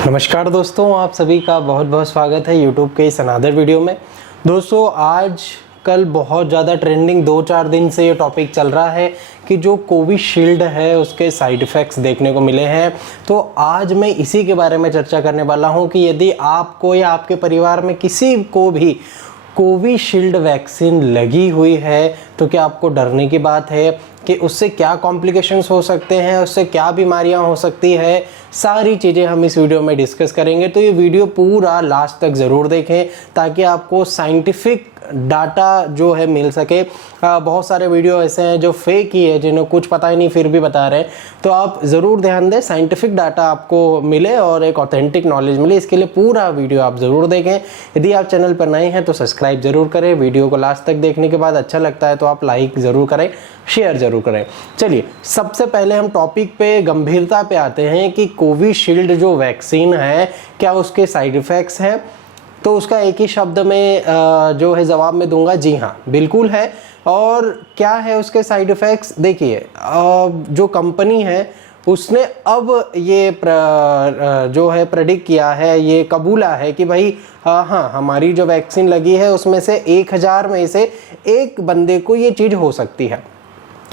नमस्कार दोस्तों, आप सभी का बहुत बहुत स्वागत है यूट्यूब के इस अनदर वीडियो में। दोस्तों, आज कल बहुत ज़्यादा ट्रेंडिंग 2-4 दिन से ये टॉपिक चल रहा है कि जो कोविशील्ड है उसके साइड इफ़ेक्ट्स देखने को मिले हैं। तो आज मैं इसी के बारे में चर्चा करने वाला हूँ कि यदि आपको या आपके परिवार में किसी को भी कोविशील्ड वैक्सीन लगी हुई है तो क्या आपको डरने की बात है कि उससे क्या कॉम्प्लिकेशंस हो सकते हैं, उससे क्या बीमारियां हो सकती है, सारी चीज़ें हम इस वीडियो में डिस्कस करेंगे। तो ये वीडियो पूरा लास्ट तक ज़रूर देखें ताकि आपको साइंटिफिक डाटा जो है मिल सके। बहुत सारे वीडियो ऐसे हैं जो फेक ही है, जिन्हें कुछ पता ही नहीं फिर भी बता रहे हैं। तो आप ज़रूर ध्यान दें, साइंटिफिक डाटा आपको मिले और एक ऑथेंटिक नॉलेज मिले, इसके लिए पूरा वीडियो आप ज़रूर देखें। यदि आप चैनल पर नए हैं तो सब्सक्राइब ज़रूर करें। वीडियो को लास्ट तक देखने के बाद अच्छा लगता है तो आप लाइक ज़रूर करें, शेयर ज़रूर करें। चलिए, सबसे पहले हम टॉपिक पे गंभीरता पे आते हैं कि कोविशील्ड जो वैक्सीन है क्या उसके साइड इफ़ेक्ट्स हैं। तो उसका एक ही शब्द में जो है जवाब में दूंगा, जी हाँ बिल्कुल है। और क्या है उसके साइड इफ़ेक्ट्स, देखिए जो कंपनी है उसने अब ये जो है प्रेडिक्ट किया है, ये कबूला है कि भाई हाँ, हमारी जो वैक्सीन लगी है उसमें से 1000 में से एक बंदे को ये चीज़ हो सकती है।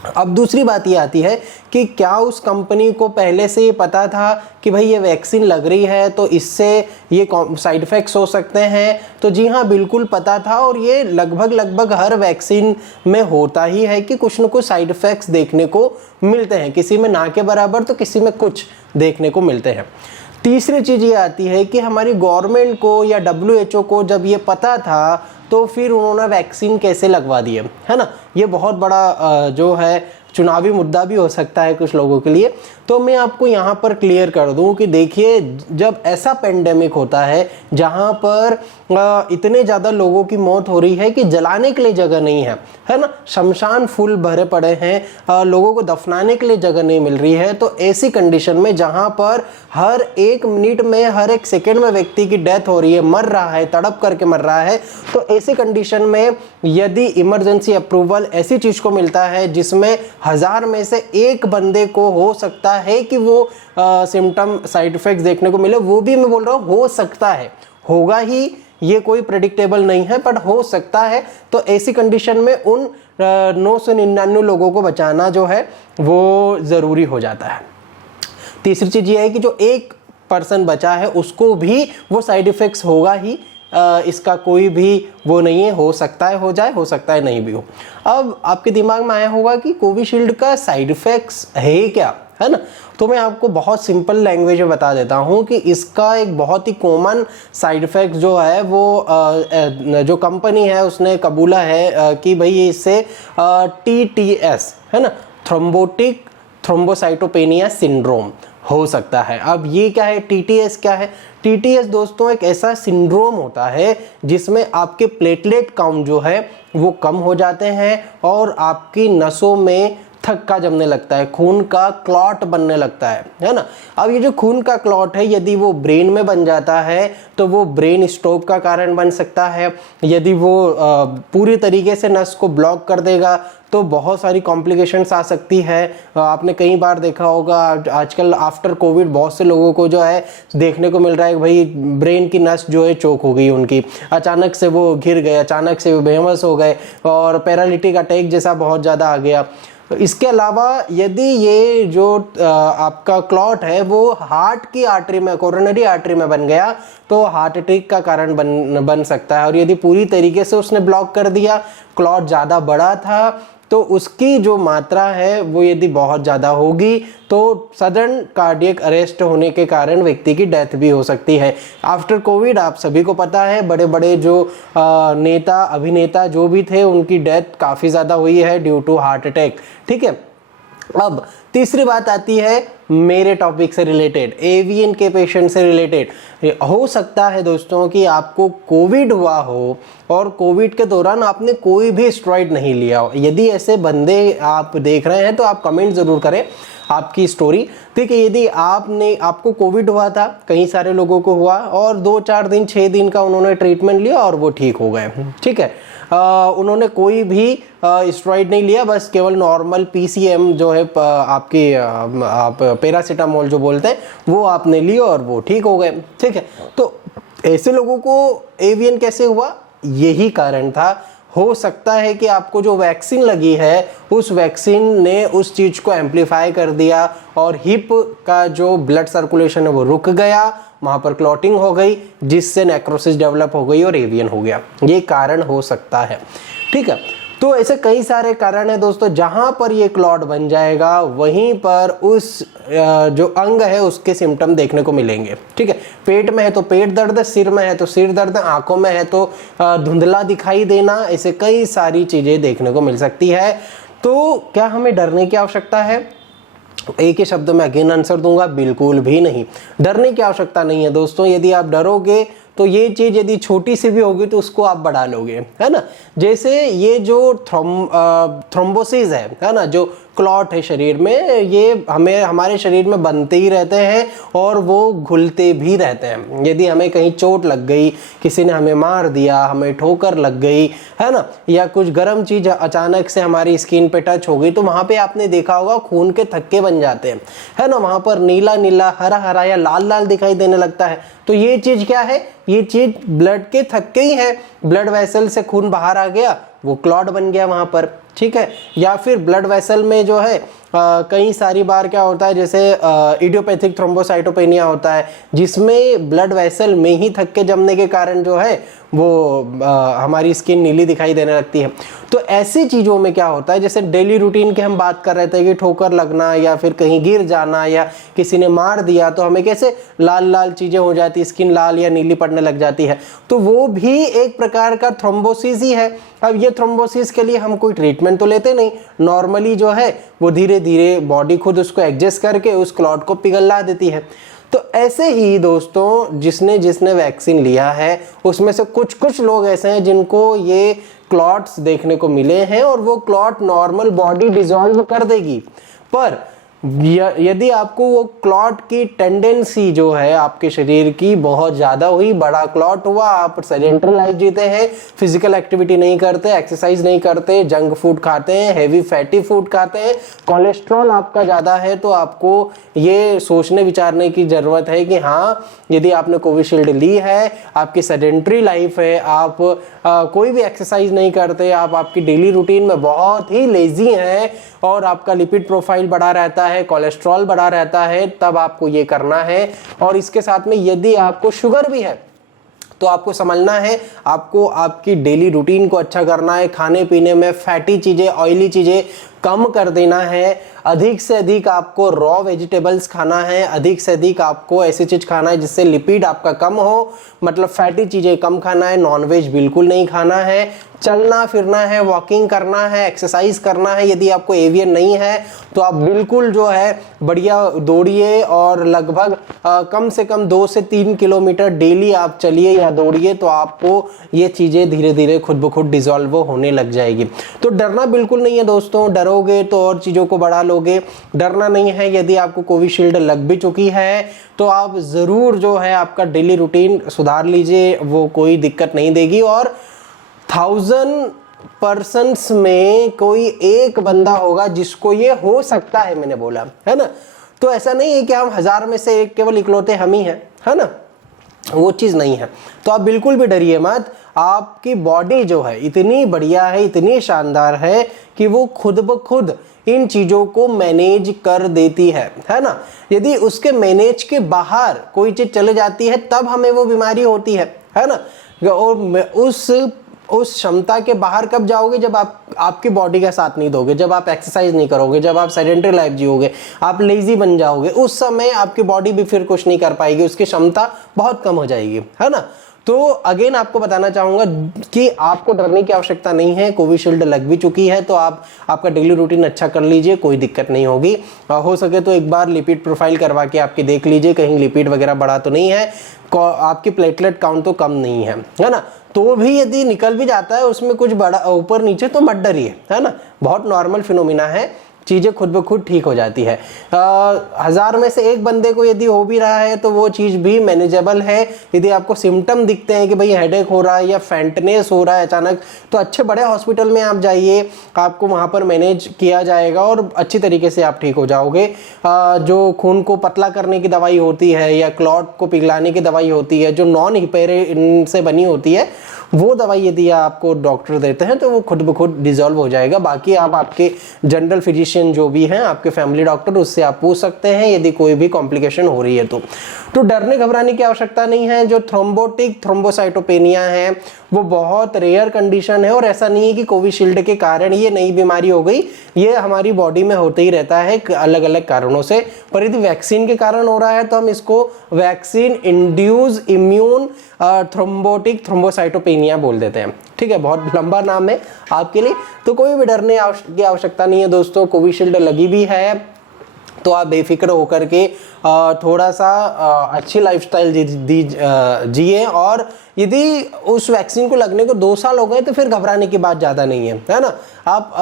अब दूसरी बात ये आती है कि क्या उस कंपनी को पहले से ये पता था कि भाई ये वैक्सीन लग रही है तो इससे ये साइड इफ़ेक्ट्स हो सकते हैं। तो जी हाँ, बिल्कुल पता था और ये लगभग हर वैक्सीन में होता ही है कि कुछ न कुछ साइड इफ़ेक्ट्स देखने को मिलते हैं, किसी में ना के बराबर तो किसी में कुछ देखने को मिलते हैं। तीसरी चीज़ ये आती है कि हमारी गवर्नमेंट को या WHO को जब ये पता था तो फिर उन्होंने वैक्सीन कैसे लगवा दिए, है ना। ये बहुत बड़ा जो है चुनावी मुद्दा भी हो सकता है कुछ लोगों के लिए। तो मैं आपको यहाँ पर क्लियर कर दूँ कि देखिए, जब ऐसा पेंडेमिक होता है जहाँ पर इतने ज़्यादा लोगों की मौत हो रही है कि जलाने के लिए जगह नहीं है ना, शमशान फुल भरे पड़े हैं, लोगों को दफनाने के लिए जगह नहीं मिल रही है। तो ऐसी कंडीशन में जहाँ पर हर एक मिनट में, हर एक सेकेंड में व्यक्ति की डेथ हो रही है, मर रहा है, तड़प करके मर रहा है, तो ऐसी कंडीशन में यदि इमरजेंसी अप्रूवल ऐसी चीज़ को मिलता है जिसमें 1000 में से एक बंदे को हो सकता है कि वो सिम्टम साइड इफेक्ट्स देखने को मिले, वो भी मैं बोल रहा हूँ हो सकता है, होगा ही, ये कोई प्रेडिक्टेबल नहीं है बट हो सकता है। तो ऐसी कंडीशन में उन 999 लोगों को बचाना जो है वो ज़रूरी हो जाता है। तीसरी चीज़ ये है कि जो एक पर्सन बचा है उसको भी वो साइड इफ़ेक्ट्स होगा ही, इसका कोई भी वो नहीं है, हो सकता है हो जाए, हो सकता है नहीं भी हो। अब आपके दिमाग में आया होगा कि कोविशील्ड का साइड इफ़ेक्ट्स है क्या, है ना। तो मैं आपको बहुत सिंपल लैंग्वेज में बता देता हूँ कि इसका एक बहुत ही कॉमन साइड इफ़ेक्ट जो है वो जो कंपनी है उसने कबूला है कि भाई इससे TTS, है ना, थ्रोम्बोटिक थ्रोम्बोसाइटोपेनिया सिंड्रोम हो सकता है। अब ये क्या है, TTS क्या है? TTS दोस्तों एक ऐसा सिंड्रोम होता है जिसमें आपके प्लेटलेट काउंट जो है वो कम हो जाते हैं और आपकी नसों में थक्का जमने लगता है, खून का क्लॉट बनने लगता है ना। अब ये जो खून का क्लॉट है यदि वो ब्रेन में बन जाता है तो वो ब्रेन स्ट्रोक का कारण बन सकता है। यदि वो पूरी तरीके से नस को ब्लॉक कर देगा तो बहुत सारी कॉम्प्लिकेशंस आ सकती है। आपने कई बार देखा होगा आजकल आफ्टर कोविड बहुत से लोगों को जो है देखने को मिल रहा है कि भाई ब्रेन की नस जो है चोक हो गई उनकी, अचानक से वो घिर गए, अचानक से वो बेहोश हो गए और पैरालिटिक अटैक जैसा बहुत ज़्यादा आ गया। तो इसके अलावा यदि ये जो आपका क्लॉट है वो हार्ट की आर्टरी में, कोरोनरी आर्टरी में बन गया तो हार्ट अटैक का कारण बन सकता है। और यदि पूरी तरीके से उसने ब्लॉक कर दिया, क्लॉट ज़्यादा बड़ा था तो उसकी जो मात्रा है वो यदि बहुत ज़्यादा होगी तो सडन कार्डियक अरेस्ट होने के कारण व्यक्ति की डेथ भी हो सकती है। आफ्टर कोविड आप सभी को पता है बड़े बड़े जो नेता अभिनेता जो भी थे उनकी डेथ काफ़ी ज़्यादा हुई है ड्यू टू हार्ट अटैक, ठीक है। अब तीसरी बात आती है मेरे टॉपिक से रिलेटेड, एवियन के पेशेंट से रिलेटेड। हो सकता है दोस्तों कि आपको कोविड हुआ हो और कोविड के दौरान आपने कोई भी स्टेरॉइड नहीं लिया हो। यदि ऐसे बंदे आप देख रहे हैं तो आप कमेंट ज़रूर करें। आपकी स्टोरी। ठीक है, यदि आपको कोविड हुआ था, कई सारे लोगों को हुआ और 2-4 दिन 6 दिन का उन्होंने ट्रीटमेंट लिया और वो ठीक हो गए। ठीक है, उन्होंने कोई भी स्टेरॉइड नहीं लिया, बस केवल नॉर्मल PCM जो है आपकी आप पैरासीटामोल जो बोलते हैं वो आपने लिया और वो ठीक हो गए। ठीक है, तो ऐसे लोगों को एवियन कैसे हुआ? यही कारण था। हो सकता है कि आपको जो वैक्सीन लगी है उस वैक्सीन ने उस चीज को एम्पलीफाई कर दिया और हिप का जो ब्लड सर्कुलेशन है वो रुक गया, वहां पर क्लॉटिंग हो गई, जिससे नेक्रोसिस डेवलप हो गई और एवियन हो गया। ये कारण हो सकता है। ठीक है, तो ऐसे कई सारे कारण है दोस्तों। जहां पर ये क्लॉट बन जाएगा वहीं पर उस जो अंग है उसके सिम्टम देखने को मिलेंगे। ठीक है, पेट में है तो पेट दर्द, सिर में है तो सिर दर्द, आंखों में है तो धुंधला दिखाई देना, ऐसे कई सारी चीजें देखने को मिल सकती है। तो क्या हमें डरने की आवश्यकता है? एक ही शब्द में अगेन आंसर दूंगा, बिल्कुल भी नहीं। डरने की आवश्यकता नहीं है दोस्तों। यदि आप डरोगे तो ये चीज यदि छोटी सी भी होगी तो उसको आप बढ़ा लोगे, है ना। जैसे ये जो थ्रोम्बोसिस है ना, जो क्लॉट है शरीर में, ये हमारे शरीर में बनते ही रहते हैं और वो घुलते भी रहते हैं। यदि हमें कहीं चोट लग गई, किसी ने हमें मार दिया, हमें ठोकर लग गई, है ना, या कुछ गर्म चीज अचानक से हमारी स्किन पे टच हो गई, तो वहां पे आपने देखा होगा खून के थक्के बन जाते हैं, है ना। वहां पर नीला नीला, हरा हरा या लाल लाल दिखाई देने लगता है। तो ये चीज क्या है? ये चीज ब्लड के थक्के ही है। ब्लड वेसल से खून बाहर आ गया, वो क्लॉट बन गया वहां पर। ठीक है, या फिर ब्लड वेसल में जो है कई सारी बार क्या होता है, जैसे इडियोपैथिक थ्रोम्बोसाइटोपेनिया होता है, जिसमें ब्लड वेसल में ही थक्के जमने के कारण जो है वो हमारी स्किन नीली दिखाई देने लगती है। तो ऐसी चीज़ों में क्या होता है, जैसे डेली रूटीन की हम बात कर रहे थे कि ठोकर लगना या फिर कहीं गिर जाना या किसी ने मार दिया तो हमें कैसे लाल लाल चीज़ें हो जाती, स्किन लाल या नीली पड़ने लग जाती है। तो वो भी एक प्रकार का थ्रोम्बोसिस ही है। अब ये थ्रोम्बोसिस के लिए हम कोई ट्रीटमेंट तो लेते नहीं, नॉर्मली जो है वो धीरे धीरे बॉडी खुद उसको एडजस्ट करके उस क्लॉट को पिघला देती है। तो ऐसे ही दोस्तों जिसने वैक्सीन लिया है उसमें से कुछ लोग ऐसे हैं जिनको ये क्लॉट्स देखने को मिले हैं और वो क्लॉट नॉर्मल बॉडी डिसॉल्व कर देगी। पर यदि आपको वो क्लॉट की टेंडेंसी जो है आपके शरीर की बहुत ज़्यादा हुई, बड़ा क्लॉट हुआ, आप सेडेंटरी लाइफ जीते हैं, फिजिकल एक्टिविटी नहीं करते, एक्सरसाइज नहीं करते, जंक फूड खाते हैं, हेवी फैटी फूड खाते हैं, कोलेस्ट्रॉल आपका ज़्यादा है, तो आपको ये सोचने विचारने की ज़रूरत है कि हाँ, यदि आपने कोविशील्ड ली है, आपकी सेडेंटरी लाइफ है, आप कोई भी एक्सरसाइज नहीं करते, आप आपकी डेली रूटीन में बहुत ही लेजी हैं और आपका लिपिड प्रोफाइल बढ़ा रहता है, कोलेस्ट्रॉल बढ़ा रहता है, तब आपको ये करना है। और इसके साथ में यदि आपको शुगर भी है तो आपको समझना है, आपको आपकी डेली रूटीन को अच्छा करना है, खाने पीने में फैटी चीज़ें, ऑयली चीज़ें कम कर देना है, अधिक से अधिक आपको रॉ वेजिटेबल्स खाना है, अधिक से अधिक आपको ऐसी चीज़ खाना है जिससे लिपिड आपका कम हो, मतलब फैटी चीज़ें कम खाना है, नॉनवेज बिल्कुल नहीं खाना है, चलना फिरना है, वॉकिंग करना है, एक्सरसाइज करना है। यदि आपको एवियन नहीं है तो आप बिल्कुल जो है बढ़िया दौड़िए और लगभग कम से कम 2 से 3 किलोमीटर डेली आप चलिए या दौड़िए, तो आपको ये चीज़ें धीरे धीरे खुद ब खुद डिसॉल्व होने लग जाएगी। तो डरना बिल्कुल नहीं है दोस्तों, डरोगे तो और चीज़ों को बढ़ा लोगे, डरना नहीं है। यदि आपको कोविशील्ड लग भी चुकी है तो आप ज़रूर जो है आपका डेली रूटीन सुधार लीजिए, वो कोई दिक्कत नहीं देगी। और 1000 पर्सन्स में कोई एक बंदा होगा जिसको ये हो सकता है, मैंने बोला है ना। तो ऐसा नहीं है कि हम 1000 में से एक केवल इकलौते हम ही हैं, है ना, वो चीज़ नहीं है। तो आप बिल्कुल भी डरिए मत, आपकी बॉडी जो है इतनी बढ़िया है, इतनी शानदार है कि वो खुद ब खुद इन चीज़ों को मैनेज कर देती है ना। यदि उसके मैनेज के बाहर कोई चीज़ चले जाती है तब हमें वो बीमारी होती है ना। और उस क्षमता के बाहर कब जाओगे, जब आपकी बॉडी का साथ नहीं दोगे, जब आप एक्सरसाइज नहीं करोगे, जब आप सेडेंटरी लाइफ जियोगे, आप लेजी बन जाओगे, उस समय आपकी बॉडी भी फिर कुछ नहीं कर पाएगी, उसकी क्षमता बहुत कम हो जाएगी, है ना। तो अगेन आपको बताना चाहूँगा कि आपको डरने की आवश्यकता नहीं है। कोविशील्ड लग भी चुकी है तो आप आपका डेली रूटीन अच्छा कर लीजिए, कोई दिक्कत नहीं होगी। हो सके तो एक बार लिपिड प्रोफाइल करवा के आपकी देख लीजिए, कहीं लिपिड वगैरह बढ़ा तो नहीं है, आपकी प्लेटलेट काउंट तो कम नहीं है ना। तो भी यदि निकल भी जाता है उसमें कुछ बड़ा ऊपर नीचे तो मत डरिए, है ना, बहुत नॉर्मल फिनोमिना है। चीज़ें खुद ब खुद ठीक हो जाती है। 1000 में से एक बंदे को यदि हो भी रहा है तो वो चीज़ भी मैनेजेबल है। यदि आपको सिम्टम दिखते हैं कि भाई हेडेक हो रहा है या फेंटनेस हो रहा है अचानक, तो अच्छे बड़े हॉस्पिटल में आप जाइए, आपको वहाँ पर मैनेज किया जाएगा और अच्छी तरीके से आप ठीक हो जाओगे। जो खून को पतला करने की दवाई होती है या क्लॉट को पिघलाने की दवाई होती है, जो नॉन हिपेरिन से बनी होती है, वो दवाई यदि आपको डॉक्टर देते हैं तो वो खुद ब खुद डिजॉल्व हो जाएगा। बाकी आप आपके जनरल फिजिशियन जो भी हैं, आपके फैमिली डॉक्टर, उससे आप पूछ सकते हैं यदि कोई भी कॉम्प्लिकेशन हो रही है तो डरने घबराने की आवश्यकता नहीं है। जो थ्रोम्बोटिक थ्रोम्बोसाइटोपेनिया है वो बहुत रेयर कंडीशन है और ऐसा नहीं है कि कोविशील्ड के कारण ये नई बीमारी हो गई। ये हमारी बॉडी में होते ही रहता है अलग अलग कारणों से, पर यदि वैक्सीन के कारण हो रहा है तो हम इसको vaccine induce immune thrombotic thrombocytopenia बोल देते हैं। ठीक है, बहुत लंबा नाम है आपके लिए, तो कोई भी डरने की आवश्यकता नहीं है दोस्तों। कोविशील्ड लगी भी है तो आप बेफिक्र होकर के थोड़ा सा अच्छी लाइफस्टाइल जिए, और यदि उस वैक्सीन को लगने को 2 साल हो गए तो फिर घबराने की बात ज़्यादा नहीं है ना। आप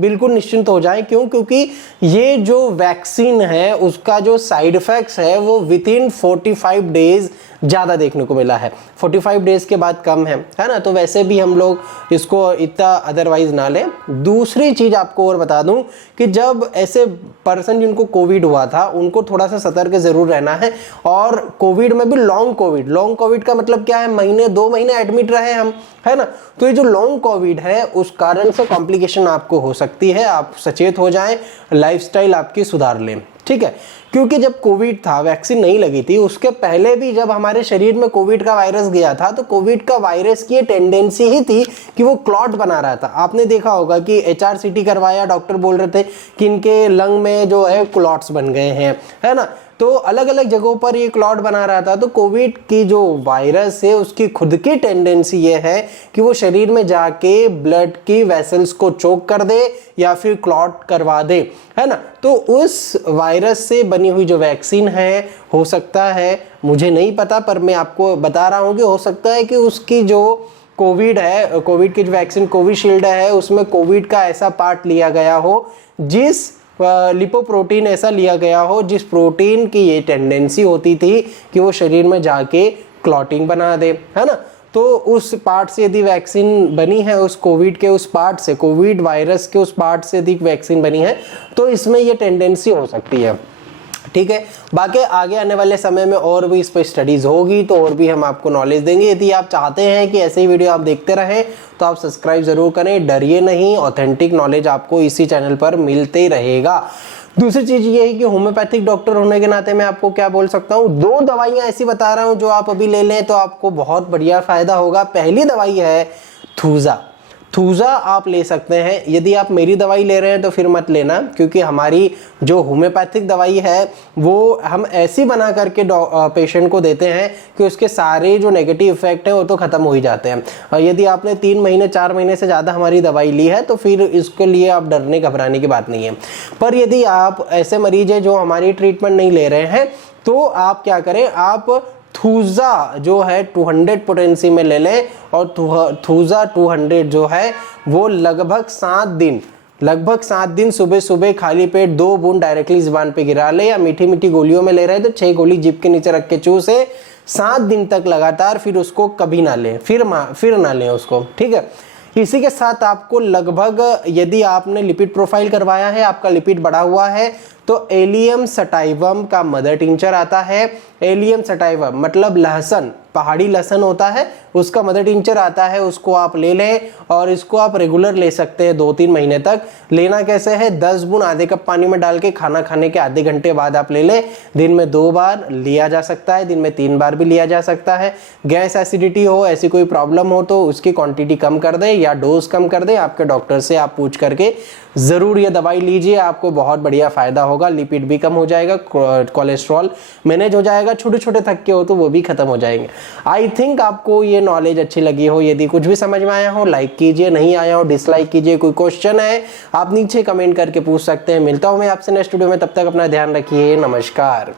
बिल्कुल निश्चिंत हो जाएं। क्यों? क्योंकि ये जो वैक्सीन है उसका जो साइड इफ़ेक्ट्स है वो विथिन 45 डेज ज़्यादा देखने को मिला है, 45 डेज के बाद कम है ना। तो वैसे भी हम लोग इसको इतना अदरवाइज ना लें। दूसरी चीज़ आपको और बता दूं कि जब ऐसे पर्सन जिनको कोविड हुआ था उनको थोड़ा सा सतर्क ज़रूर रहना है। और कोविड में भी लॉन्ग कोविड का मतलब क्या है, महीने 2 महीने एडमिट रहे हम, है ना। तो ये जो लॉन्ग कोविड है उस कारण से कॉम्प्लिकेशन आपको हो सकती है। आप सचेत हो जाएं, लाइफस्टाइल आपकी सुधार लें। ठीक है, क्योंकि जब कोविड था, वैक्सीन नहीं लगी थी, उसके पहले भी जब हमारे शरीर में कोविड का वायरस गया था तो कोविड का वायरस की ये टेंडेंसी ही थी कि वो क्लॉट बना रहा था। आपने देखा होगा कि HRCT करवाया, डॉक्टर बोल रहे थे कि इनके लंग में जो है क्लॉट्स बन गए हैं, है ना। तो अलग अलग जगहों पर ये क्लॉट बना रहा था। तो कोविड की जो वायरस है उसकी खुद की टेंडेंसी ये है कि वो शरीर में जाके ब्लड की वेसल्स को चोक कर दे या फिर क्लॉट करवा दे, है ना। तो उस वायरस से बनी हुई जो वैक्सीन है, हो सकता है, मुझे नहीं पता, पर मैं आपको बता रहा हूँ कि हो सकता है कि उसकी जो कोविड है, कोविड की जो वैक्सीन कोविशील्ड है, उसमें कोविड का ऐसा पार्ट लिया गया हो, जिस लिपोप्रोटीन ऐसा लिया गया हो जिस प्रोटीन की ये टेंडेंसी होती थी कि वो शरीर में जाके क्लॉटिंग बना दे, है ना। तो उस पार्ट से यदि वैक्सीन बनी है, उस कोविड के उस पार्ट से, कोविड वायरस के उस पार्ट से यदि वैक्सीन बनी है तो इसमें ये टेंडेंसी हो सकती है। ठीक है, बाकी आगे आने वाले समय में और भी इस पर स्टडीज़ होगी तो और भी हम आपको नॉलेज देंगे। यदि आप चाहते हैं कि ऐसे ही वीडियो आप देखते रहें तो आप सब्सक्राइब ज़रूर करें, डरिए नहीं, ऑथेंटिक नॉलेज आपको इसी चैनल पर मिलते ही रहेगा। दूसरी चीज़ ये है कि होम्योपैथिक डॉक्टर होने के नाते मैं आपको क्या बोल सकता हूँ, 2 दवाइयाँ ऐसी बता रहा हूँ जो आप अभी ले लें तो आपको बहुत बढ़िया फ़ायदा होगा। पहली दवाई है थूजा आप ले सकते हैं। यदि आप मेरी दवाई ले रहे हैं तो फिर मत लेना, क्योंकि हमारी जो होम्योपैथिक दवाई है वो हम ऐसी बना करके पेशेंट को देते हैं कि उसके सारे जो नेगेटिव इफेक्ट हैं वो तो ख़त्म हो ही जाते हैं। और यदि आपने 3 महीने 4 महीने से ज़्यादा हमारी दवाई ली है तो फिर इसके लिए आप डरने घबराने की बात नहीं है। पर यदि आप ऐसे मरीज हैं जो हमारी ट्रीटमेंट नहीं ले रहे हैं तो आप क्या करें, आप थूजा जो है 200 पोटेंसी में ले लें। और थूजा 200 जो है वो लगभग 7 दिन सुबह सुबह खाली पेट 2 बूंद डायरेक्टली ज़ुबान पे गिरा ले, या मीठी मीठी गोलियों में ले रहे हैं तो 6 गोली जीभ के नीचे रख के चूसे 7 दिन तक लगातार, फिर उसको कभी ना लें, फिर ना लें उसको। ठीक है, इसी के साथ आपको लगभग, यदि आपने लिपिड प्रोफाइल करवाया है, आपका लिपिड बढ़ा हुआ है, तो एलियम सटाइवम का मदर टिंचर आता है। एलियम सटाइवम मतलब लहसुन, पहाड़ी लहसुन होता है, उसका मदर टिंचर आता है, उसको आप ले लें और इसको आप रेगुलर ले सकते हैं 2-3 महीने तक। लेना कैसे है, 10 बूंद आधे कप पानी में डाल के खाना खाने के आधे घंटे बाद आप ले लें। दिन में 2 बार लिया जा सकता है, दिन में 3 बार भी लिया जा सकता है। गैस एसिडिटी हो, ऐसी कोई प्रॉब्लम हो तो उसकी क्वांटिटी कम कर दें या डोज कम कर दें। आपके डॉक्टर से आप पूछ करके ज़रूर ये दवाई लीजिए, आपको बहुत बढ़िया फ़ायदा होगा। लिपिड भी कम हो जाएगा, कोलेस्ट्रॉल मैनेज हो जाएगा, छोटे छोटे थक्के हो तो वो भी खत्म हो जाएंगे। आई थिंक आपको ये नॉलेज अच्छी लगी हो। यदि कुछ भी समझ में आया हो लाइक कीजिए, नहीं आया हो डिसलाइक कीजिए। कोई क्वेश्चन है आप नीचे कमेंट करके पूछ सकते हैं। मिलता हूँ मैं आपसे नेक्स्ट वीडियो में, तब तक अपना ध्यान रखिए। नमस्कार।